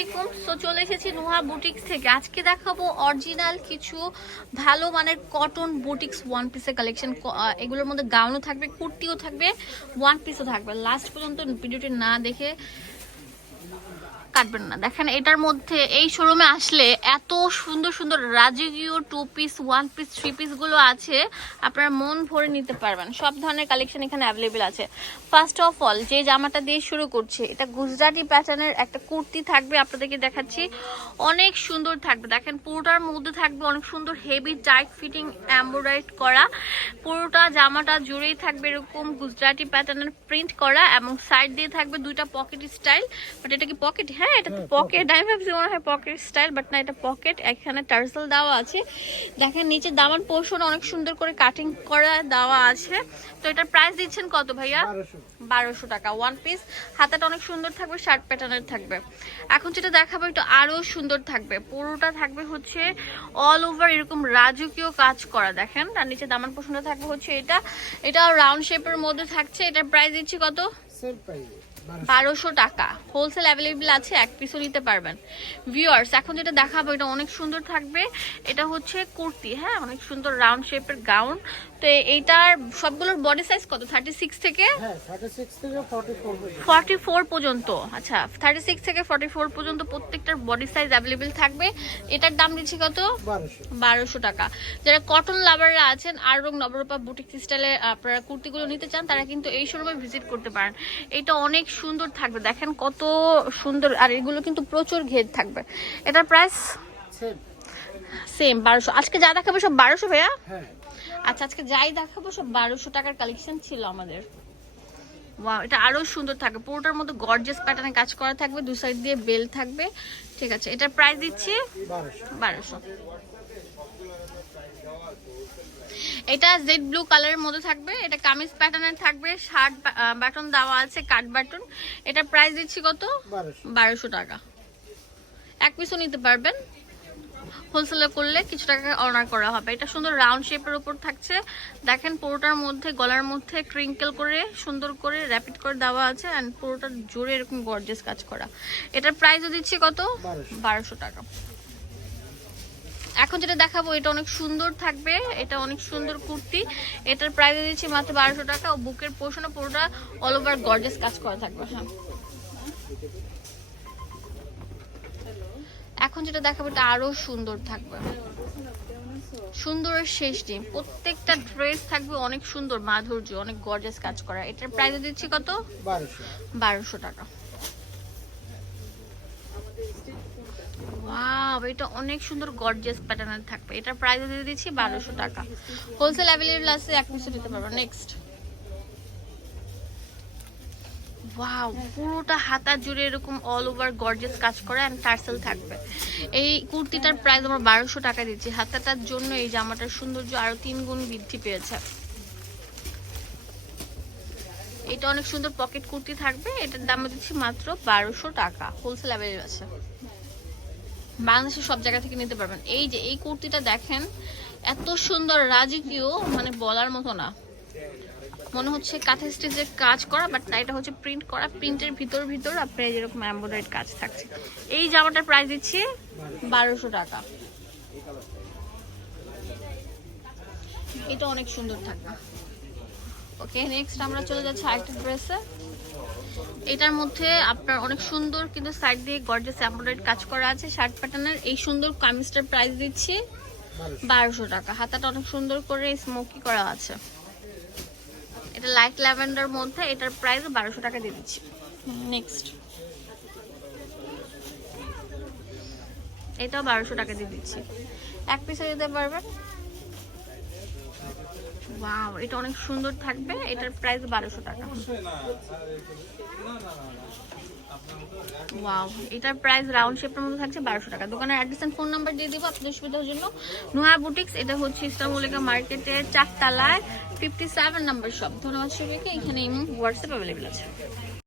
আলাইকুম। সো চলে এসেছি নুহা বুটিক্স থেকে। আজকে দেখাবো অরিজিনাল কিছু ভালো মানের কটন বুটিক্স ওয়ান পিসের কালেকশন এগুলোর মধ্যে গাউনও থাকবে, কুর্তিও থাকবে ওয়ান পিসও থাকবে। লাস্ট পর্যন্ত ভিডিওটি না দেখে কাটবেন না। দেখেন, এটার মধ্যে এই শোরুমে আসলে এত সুন্দর সুন্দর রাজকীয় two piece one piece three পিসগুলো আছে। আপনারা মন ভরে নিতে পারবেন। সব ধরনের কালেকশন এখানে অ্যাভেলেবেল আছে। ফার্স্ট অফ অল যে জামাটা দিয়ে শুরু করছে, এটা গুজরাটি প্যাটার্নের একটা কুর্তি থাকবে, আপনাদেরকে দেখাচ্ছি। অনেক সুন্দর থাকবে। দেখেন, পুরোটার মধ্যে থাকবে অনেক সুন্দর হেভি টাইট ফিটিং এম্ব্রয়ডারি করা। পুরোটা জামাটা জুড়েই থাকবে এরকম গুজরাটি প্যাটার্নের প্রিন্ট করা এবং সাইড দিয়ে থাকবে দুইটা পকেট স্টাইল বাট এটা কি পকেট হ্যাঁ এটা তো পকেট আমি ভাবছি মনে হয় পকেট স্টাইল বাট না এটা পকেট এখানে টার্সেল দেওয়া আছে। দেখেন নিচে দামান পোর্শন অনেক সুন্দর করে কাটিং করা দেওয়া আছে। তো এটার প্রাইস দিচ্ছেন কত ভাইয়া? বারোশো। টাকা ওয়ান পিস হাতাটা অনেক সুন্দর থাকবে শার্ট প্যাটার্নের থাকবে। এখন যেটা দেখাবো একটু আরও সুন্দর থাকবে। পুরোটা থাকবে হচ্ছে অল ওভার এরকম রাজকীয় কাজ করা দেখেন। তার নিচে দামান পোষণটা থাকবে হচ্ছে এটা। এটা রাউন্ড শেপের মধ্যে থাকছে। এটার প্রাইস দিচ্ছি কত? সেম প্রাইস বারোশো টাকা। হোলসেল অ্যাভেলেবেল আছে এক পিসও নিতে পারবেন। ভিউয়ার্স এখন যেটা দেখাবো এটা অনেক সুন্দর থাকবে। এটা হচ্ছে কুর্তি হ্যাঁ? অনেক সুন্দর রাউন্ড শেপের গাউন তো এইটার সবগুলোর বডি সাইজ কত? থার্টি সিক্স থেকে? হ্যাঁ 36 থেকে 44 পর্যন্ত। ফর্টি ফোর পর্যন্ত। আচ্ছা থার্টি সিক্স থেকে ফর্টি ফোর পর্যন্ত প্রত্যেকটার বডি সাইজ অ্যাভেলেবেল থাকবে। এটার দাম দিচ্ছি কত? বারোশো। টাকা। যারা কটন লাভাররা আছেন আর রং নবরূপা বুটিক স্টাইলে আপনারা কুর্তিগুলো নিতে চান তারা কিন্তু এই শোরুমে ভিজিট করতে পারেন। এটা অনেক সুন্দর থাকবে। দেখেন কত সুন্দর আর এগুলো কিন্তু প্রচুর ঘের থাকবে। এটার প্রাইস সেম বারোশো। আজকে যা দেখাবো সব বারোশো ভাইয়া? হ্যাঁ। আচ্ছা আজকে যাই দেখাবো সব বারোশো টাকার কালেকশন ছিল আমাদের। ওয়াও এটা আরও সুন্দর থাকবে। পুরোটার মধ্যে গর্জিয়াস প্যাটার্নে কাজ করা থাকবে দু সাইড দিয়ে বেল থাকবে। ঠিক আছে এটার প্রাইস দিচ্ছি 1200 বারোশো। এটা জেড ব্লু কালারের মধ্যে থাকবে এটা কামিজ প্যাটার্নের থাকবে শার্ট বাটন দেওয়া আছে কাট বাটন এটা প্রাইস দিচ্ছি কত? 1200 বারোশো টাকা। এক পিসও নিতে পারবেন। হোলসেলে করলে কিছু টাকা অনার করা হবে। এটা সুন্দর রাউন্ড শেপের উপর থাকছে। দেখেন পুরোটার মধ্যে গলার মধ্যে ক্রিঙ্কেল করে সুন্দর করে র্যাপিড করে দেওয়া আছে অ্যান্ড পুরোটা জোরে এরকম গর্জেস কাজ করা। এটার প্রাইসও দিচ্ছি কত? বারোশো। টাকা। এখন যেটা দেখাবো এটা অনেক সুন্দর থাকবে। এটা অনেক সুন্দর কুর্তি। এটার প্রাইস দিচ্ছি মাত্র বারোশো টাকা। ও বুকের পোর্শনে পুরোটা অল ওভার গর্জেস কাজ করা থাকবে। হ্যাঁ। এখন যেটা দেখাবো এটা আরও সুন্দর থাকবে। সুন্দরের শেষ নেই প্রত্যেকটা ড্রেস থাকবে অনেক সুন্দর মাধুর্য অনেক গর্জেস কাজ করা। এটার প্রাইস দিচ্ছি কত? বারোশো। টাকা। ওয়াও এটা অনেক সুন্দর গর্জিয়াস প্যাটার্নের থাকবে। এটার প্রাইস দিয়ে দিচ্ছি বারোশো টাকা। হোলসেল অ্যাভেলেবল আছে এক পিসে নিতে পারব। নেক্সট ওয়াও পুরোটা হাতা জুড়ে এরকম অল ওভার গর্জিয়াস কাজ করা এন্ড টার্সেল থাকবে। এই কুর্তিটার প্রাইস আমরা বারোশো টাকা দিচ্ছি। হাতাটার জন্য এই জামাটার সৌন্দর্য আরও তিন গুণ বৃদ্ধি পেয়েছে। এটা অনেক সুন্দর পকেট কুর্তি থাকবে। এটার দাম দিচ্ছি মাত্র বারোশো টাকা। হোলসেল অ্যাভেলেবল আছে। বাংলাদেশের সব জায়গা থেকে নিতে পারবেন। এই যে, এই কুর্তিটা দেখেন, এত সুন্দর, রাজকীয় মানে বলার মতো না। মনে হচ্ছে কাঁথা স্টিচের কাজ করা বাট না, এটা হচ্ছে প্রিন্ট করা প্রিন্টের ভিতর ভিতর আপনার যেরকম এমব্রয়ডারি কাজ থাকছে। এই জামাটার প্রাইস দিচ্ছি বারোশো টাকা। এটা অনেক সুন্দর থাকবে। ওকে নেক্সট আমরা চলে যাচ্ছি আরেকটা ড্রেসে এটার মধ্যে আপনার অনেক সুন্দর কিন্তু সাইড দিয়ে গর্জেস এমব্রয়ডারি কাজ করা আছে। শার্ট প্যাটার্নের এই সুন্দর কামিজটার প্রাইস দিচ্ছি বারোশো টাকা। হাতাটা অনেক সুন্দর করে স্মোকি করা আছে। এটা লাইট ল্যাভেন্ডার মধ্যে এটার প্রাইস বারোশো টাকা দিয়ে দিচ্ছি। নেক্সট। এটাও বারোশো টাকা দিয়ে দিচ্ছি। এক পিসে দিতে পারবেন? ওয়াও এটা অনেক সুন্দর থাকবে। এটার প্রাইস বারোশো টাকা। ওয়াও এটার প্রাইস রাউন্ড শেপের মধ্যে থাকছে বারোশো টাকা। দোকানের অ্যাড্রেস ফোন নাম্বার দিয়ে দিব আপনাদের সুবিধার জন্য। নোয়া বুটিক্স এটা হচ্ছে ইসলামলিকা মার্কেটের চারতলায় ফিফটি সেভেন নাম্বার শপ ধন্যবাদ সবাইকে, এখানে হোয়াটসঅ্যাপ অ্যাভেলেবেল আছে।